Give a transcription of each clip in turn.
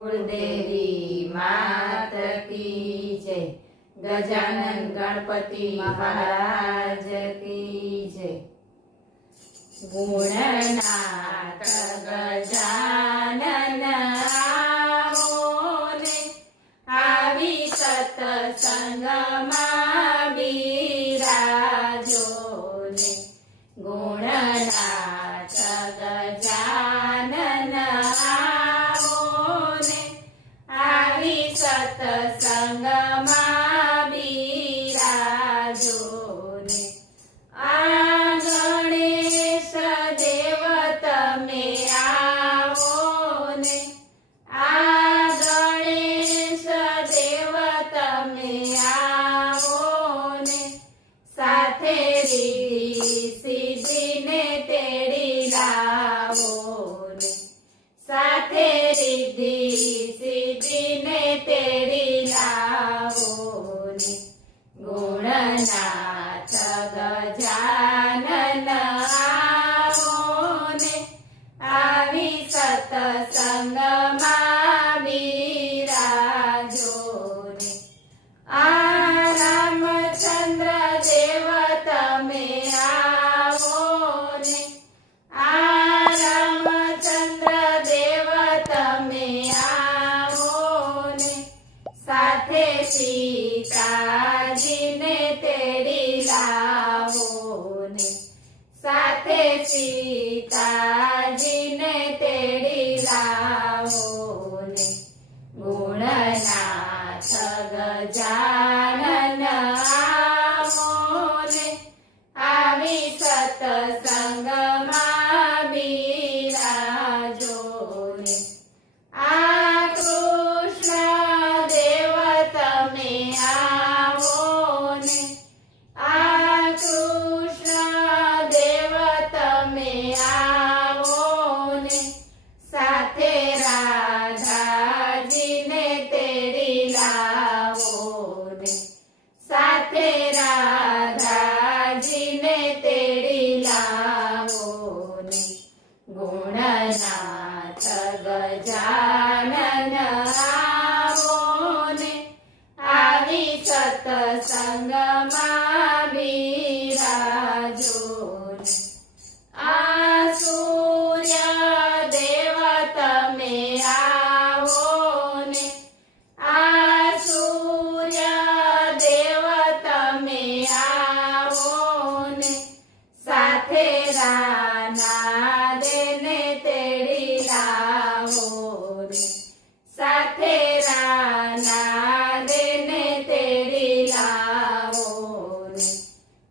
कुलदेवी मात की जय। गजानन गणपति महाराज की जय। गुणनाथ गजानन आवो ने, आवी सत्संगमां बिराजो ने। गुणनाथ गजानन आवो ने, आवी सत्संगमां बिराजो ने। आ गणेश देव तमे आवो ने, आ गणेश देव तमे आवो ने। साथे रिद्धि सिद्धि ने तेड़ी लावो ने, साथे रिद्धि सिद्धि ने तेड़ी लावो ने। गुणनाथ गजानन आवो ने, आवी सत्संगमां बिराजो ने। आ रामचंद्र देव तमे आवो ने, आ रामचंद्र देव तमे आवो ने। साथे सीताजी ने तेड़ी लावो ने, साथे सीताजी ने तेड़ी लावो ने। गुणनाथ गजानन आवो ने, आवी सत्संगमां बिराजो ने। आ कृष्ण देव तमे आवो ने, आ कृष्ण देव तमे आवो ने। साथे राधाजी ने तेड़ी लावो ने, साथे राधाजी ने तेड़ी लावो ने। गुणनाथ गजानन आवो ने, आवी सत्संगमां बिराजो ने। आ सूर्य देव तमे आवो ने, आ सूर्य देव तमे आवो ने। साथे रानादे ने तेड़ी लावो ने, साथे रानादे ने तेड़ी लावो ने।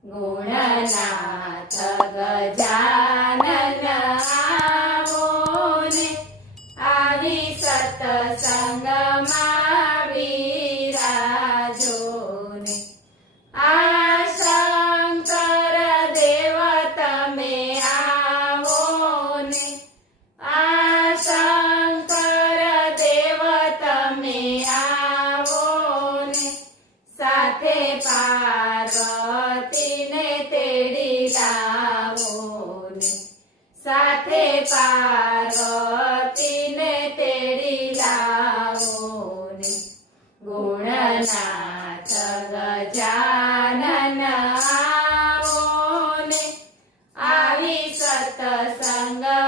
गुणनाथ गजानन आवो ने, आवी सत्संगमां बिराजो ने। आ शंकर देव तमे आवो ने, आ शंकर देव तमे आवो ने। साथे पार्वती ने तेड़ी लावो ने, साथे पार्वती ने तेड़ी लावो ने। गुणनाथ गजानन आवो ने, आवी सत्संगमां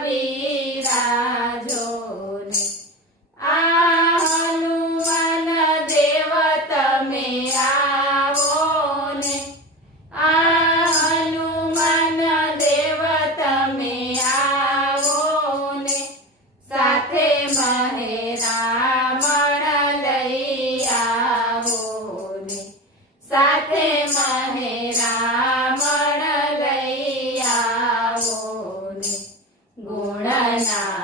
बिराजो ने। आ हनुमान देव तमे आवो ने, आ हनुमान देव तमे आवो ने। साथे महेरामण लई आवो ने, साथे महेरामण लई आवो ने। गुणनाथ